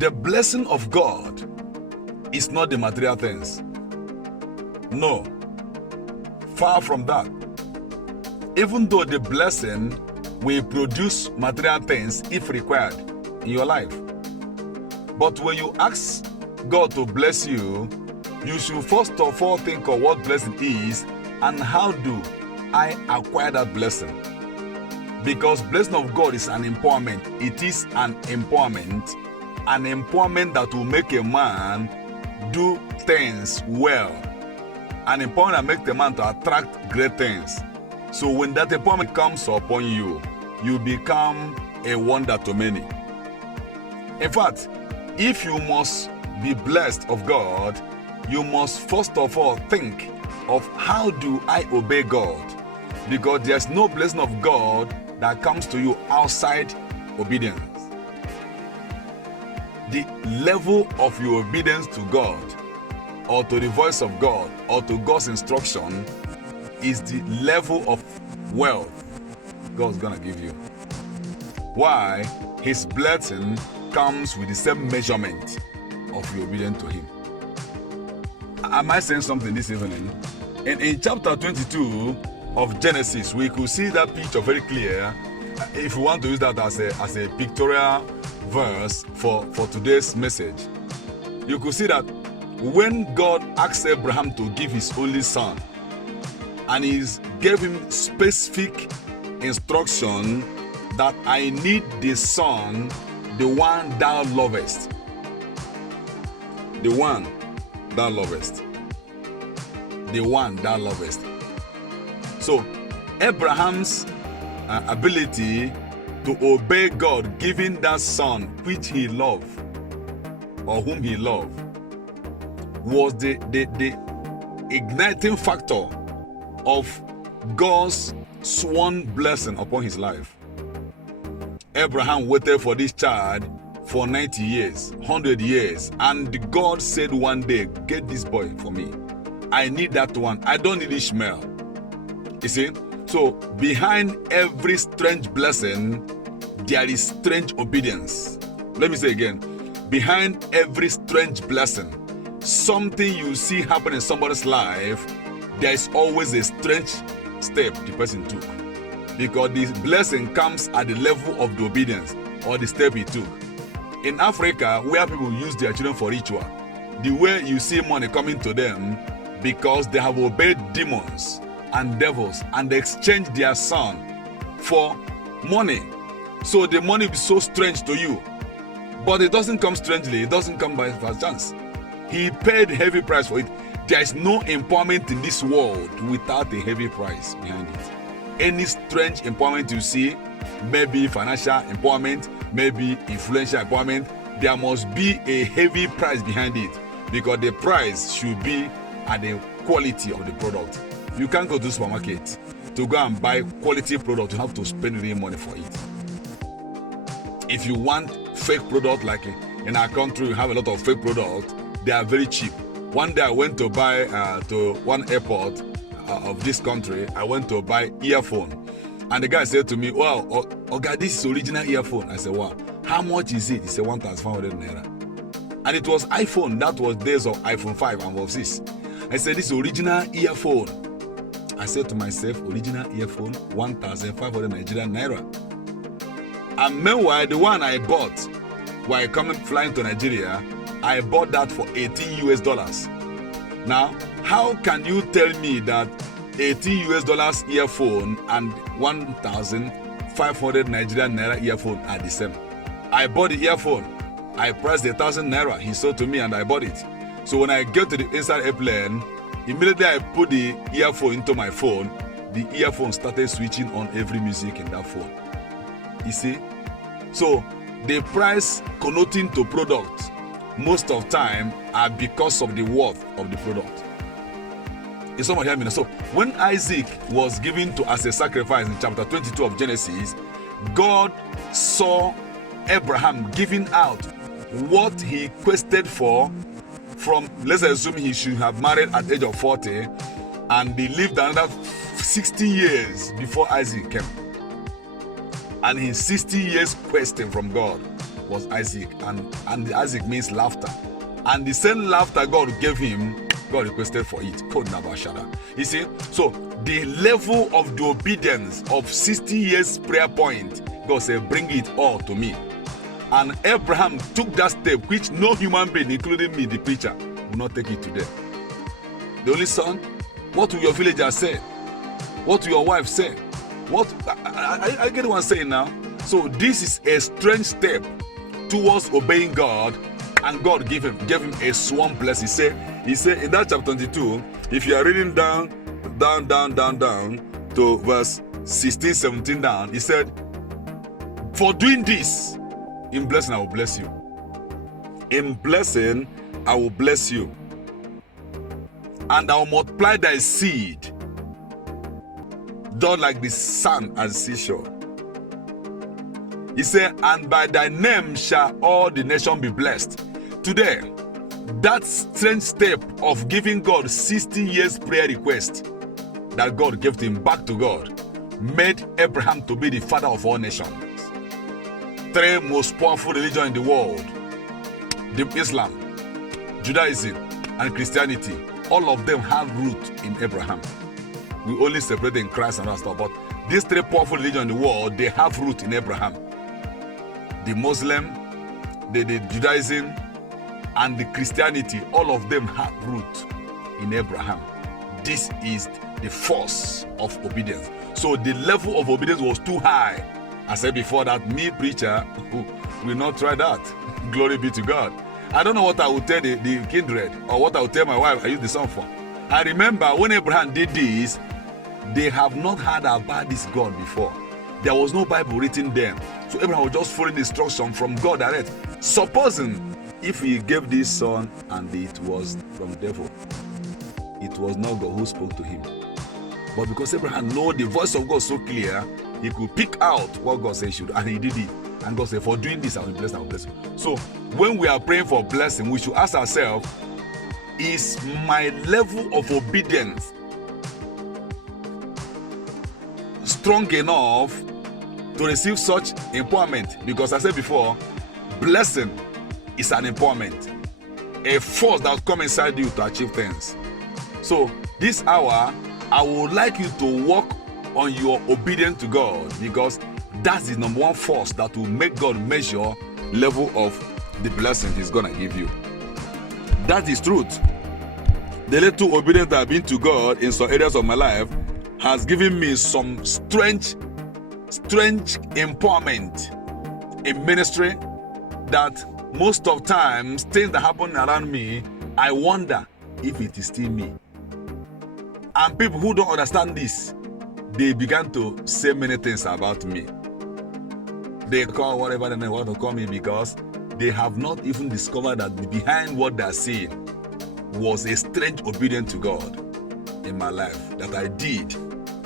The blessing of God is not the material things. No. Far from that. Even though the blessing will produce material things if required in your life. But when you ask God to bless you, you should first of all think of what blessing is and how do I acquire that blessing. Because blessing of God is an empowerment. It is an empowerment that will make a man do things well. An empowerment that makes the man to attract great things. So when that empowerment comes upon you, you become a wonder to many. In fact, if you must be blessed of God, you must first of all think of how do I obey God? Because there's no blessing of God that comes to you outside obedience. The level of your obedience to God, or to the voice of God, or to God's instruction, is the level of wealth God's gonna give you. Why? His blessing comes with the same measurement of your obedience to Him. Am I saying something this evening? In chapter 22 of Genesis, we could see that picture very clear. If you want to use that as a pictorial verse for today's message, you could see that when God asked Abraham to give his only son, and He gave him specific instruction that I need the son, the one thou lovest. The one thou lovest. The one thou lovest. So, Abraham's ability to obey God, giving that son which he loved, or whom he loved, was the igniting factor of God's sworn blessing upon his life. Abraham waited for this child for 90 years, 100 years, and God said one day, get this boy for me. I need that one. I don't need Ishmael. You see? So behind every strange blessing, there is strange obedience. Let me say again. Behind every strange blessing, something you see happen in somebody's life, there is always a strange step the person took. Because the blessing comes at the level of the obedience or the step he took. In Africa, where people use their children for ritual, the way you see money coming to them, because they have obeyed demons and devils and they exchange their son for money. So the money is so strange to you. But it doesn't come strangely, it doesn't come by chance. He paid a heavy price for it. There is no empowerment in this world without a heavy price behind it. Any strange empowerment you see, maybe financial empowerment, maybe influential empowerment, there must be a heavy price behind it, because the price should be at the quality of the product. You can't go to the supermarket to go and buy quality product. You have to spend real money for it. If you want fake product, like in our country we have a lot of fake product, they are very cheap. One day I went to buy to one airport of this country, I went to buy earphone, and the guy said to me, wow, okay, this is original earphone. I said, wow, how much is it? He said 1,500 naira. And it was iPhone. That was days of iPhone 5 and of 6. I said, this is original earphone. I said to myself, original earphone, 1,500 Nigerian naira. And meanwhile, the one I bought while flying to Nigeria, I bought that for $18 US. Now, how can you tell me that $18 US earphone and 1,500 Nigerian naira earphone are the same? I bought the earphone. I priced 1,000 naira. He sold to me and I bought it. So when I get to the inside airplane, immediately I put the earphone into my phone. The earphone started switching on every music in that phone. You see? So the price connoting to product most of time are because of the worth of the product. Is someone hear me now? So when Isaac was given to as a sacrifice in chapter 22 of Genesis, God saw Abraham giving out what he quested for from, let's assume he should have married at the age of 40, and he lived another 60 years before Isaac came. And his 60 years question from God was Isaac, and Isaac means laughter. And the same laughter God gave him, God requested for it. You see, so the level of the obedience of 60 years prayer point, God said, bring it all to me. And Abraham took that step which no human being, including me, the preacher, will not take it today. The only son, what will your villager say? What will your wife say? What I get what I'm saying now. So this is a strange step towards obeying God, and God gave him a sworn blessing. He said in that chapter 22, if you are reading down to verse 16, 17 down, he said, for doing this, in blessing I will bless you. In blessing I will bless you. And I will multiply thy seed, done like the sand and seashore. He said, and by thy name shall all the nation be blessed. Today, that strange step of giving God 60 years prayer request that God gave to him back to God made Abraham to be the father of all nations. 3 most powerful religions in the world, the Islam, Judaism, and Christianity, all of them have root in Abraham. We only separate in Christ and other stuff, but these 3 powerful religions in the world, they have root in Abraham. The Muslim, the Judaism, and the Christianity, all of them have root in Abraham. This is the force of obedience. So the level of obedience was too high. I said before that me, preacher, will not try that. Glory be to God. I don't know what I would tell the kindred, or what I would tell my wife I use the song for. I remember when Abraham did this, they have not heard about this God before. There was no Bible written then. So Abraham was just following the instruction from God direct. Supposing if he gave this son and it was from the devil, it was not God who spoke to him. But because Abraham knew the voice of God so clear, he could pick out what God said he should, and he did it. And God said, for doing this, I will bless, I will bless you. So when we are praying for blessing, we should ask ourselves, is my level of obedience strong enough to receive such empowerment? Because I said before, blessing is an empowerment, a force that will come inside you to achieve things. So this hour, I would like you to work on your obedience to God, because that's the number one force that will make God measure level of the blessing he's gonna give you. That is truth. The little obedience that I've been to God in some areas of my life has given me some strange empowerment in ministry, that most of times things that happen around me, I wonder if it is still me. And people who don't understand this, they began to say many things about me. They call whatever they want to call me, because they have not even discovered that behind what they are saying was a strange obedience to God in my life that I did,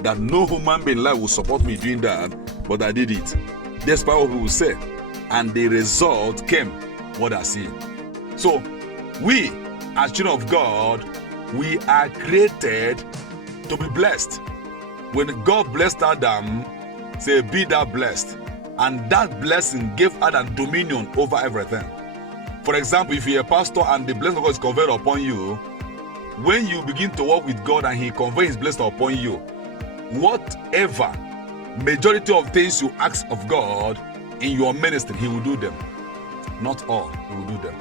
that no human being in life will support me doing that, but I did it. Despite what people say. And the result came what I see. So we, as children of God, we are created to be blessed. When God blessed Adam, say, be thou blessed. And that blessing gave Adam dominion over everything. For example, if you're a pastor and the blessing of God is conferred upon you, when you begin to walk with God and he conveys his blessing upon you, whatever majority of things you ask of God in your ministry, he will do them. Not all, he will do them.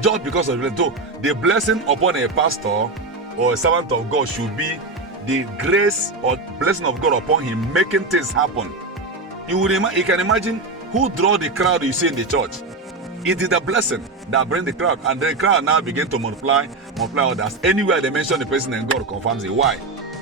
Just because of the blessing upon a pastor or a servant of God should be the grace or blessing of God upon him, making things happen. You can imagine who draw the crowd you see in the church. It is the blessing that brings the crowd, and the crowd now begin to multiply others. Anywhere they mention the person, and God confirms it. Why?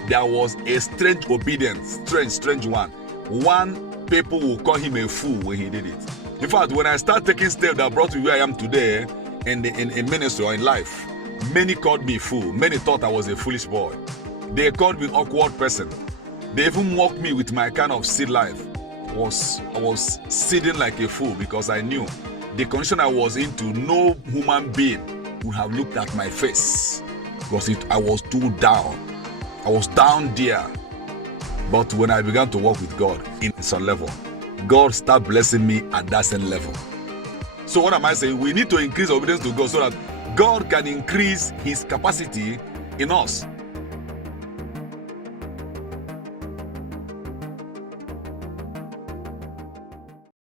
There was a strange obedience, strange one. One, people will call him a fool when he did it. In fact, when I start taking steps that brought me where I am today in ministry or in life, many called me a fool. Many thought I was a foolish boy. They called me an awkward person. They even mocked me with my kind of seed life. I was seeding like a fool, because I knew the condition I was into, no human being would have looked at my face, because I was too down. I was down there. But when I began to walk with God in some level, God started blessing me at that same level. So what am I saying? We need to increase obedience to God so that God can increase his capacity in us.